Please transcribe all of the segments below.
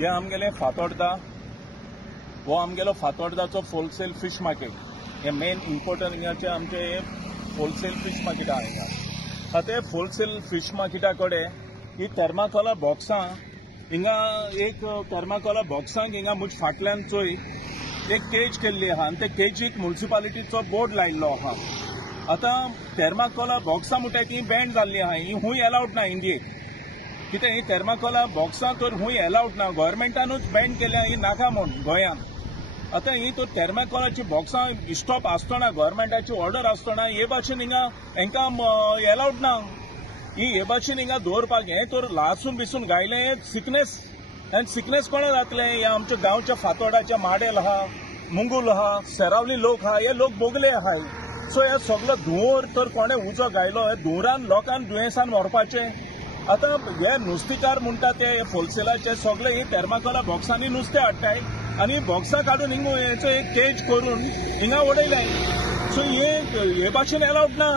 हे आमगेले फातोर्डा हो आमगेलो फातोर्डाचो होलसेल फिश मार्केट हे मेन इम्पॉर्टंट हिंगाचे आमचे होलसेल फिश मार्केट आहे हिंगा ते होलसेल फिश मार्केटा कडेन ही थर्माकोला बॉक्सां हिंगा एक थर्माकोला बॉक्सांक हिंगा मुझ फाटल्यान चोय एक केज केल्ली आहा आनी ते केजीक म्युनिसिपालिटीचो बोर्ड लायल्लो आहा। आता थर्माकोला बॉक्सां म्हणटा ती बॅन जाल्ली आहा, ही खूंय अलाउड ना इंडियेक, कित्याक ही थर्माकोला बॉक्सां तर खूंय अलाउड ना, गव्हर्मेंटानूच बॅन केल्या, ही नाका म्हूण गोंयांत। आता ही तर थर्माकोलाची बॉक्सां स्टॉप आसतना गव्हर्मेंटाची ऑर्डर आसतना हे भाशेन हिंगा हांकां अलाउड ना, ही हे भाशेन हिंगा दवरपाक हें तर लासून बिसून गायलें सिकनेस, आनी सिकनेस कोणा जातलें? हे आमच्या गांवच्या फातोर्डाच्या माडेल आहा, मुंगूल आहा, सेरावली लोक आहा, हे लोक बोगले आहाय। सो हे सगळो धुंवर तर कोणे उजो गायलो, हे धुंवरान लोकांक दुयेंसान मरपाचें। आता हे नुस्तेकार म्हणटा ते होलसेलाचे सगळे ही थर्माकोला बॉक्सांनी नुस्तें हाडटाय आनी बॉक्सां काडून हिंगा हेचो एक केज करून हिंगा उडयलाय। सो हे भाशेन अलाउड ना।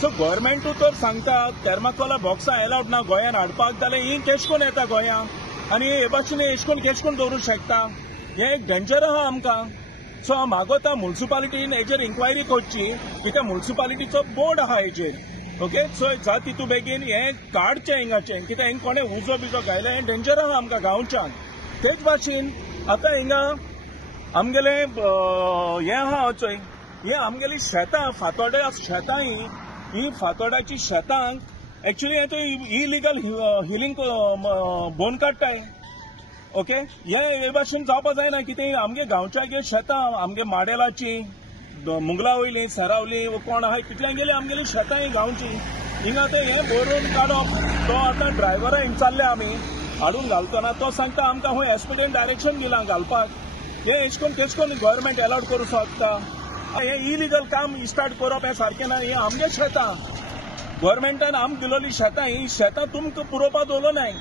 सो गव्हर्मेंटू तर सांगता थर्माकोला बॉक्सां अलाउड ना गोंयान हाडपाक, जाल्यार ही केश कोन येता गोंयांत आनी हे भाशेन केश कोन दवरूंक शकता? हे एक डेंजर आहा आमकां। सो हांव मागोता म्युनिसिपालिटीन हेजेर इन्क्वायरी करची, कित्याक म्युनिसिपालिटीचो बोर्ड आहा हेजेर। ओके, सो जा तितू बेगीन हें काडचें हिंगाचें, कित्याक हिंगा कोणें उजो बिजो गायलो, हें डेंजर आहा आमकां गांवच्यान। तेच भाशेन आतां हिंगा आमगेलें हें आहा चोय, हें आमगेलीं शेतां फातोर्डा शेतां ही फातोर्डाची शेतांक एक्चुअली तो इलिगल हिलिंग बोन काडटाय। ओके, हे भाशेन जावपा जायना, कितें आमगे गांवच्या शेतां आमगे माडेलाची मुंगला वयली सरावली कोण आहाय तितल्यान गेली आमगेली शेतां ही गांवची, हिंगा ते हें भरून काडप। तो आतां ड्रायव्हरा हिंग चालले आमी हाडून घालतना तो सांगता आमकां खूंय एसपीडीन डायरेक्शन दिलां घालपाक। हे एशकोन तेशकोन गव्हर्मेंट अलाउड करूं शकता? हे इलिगल काम स्टार्ट करप हें सारकें ना। हे आमगे शेतां, गव्हर्मेंटान आमकां दिलोली शेतां, ही शेतां तुमकां पुरोवपा दवरलो नाय।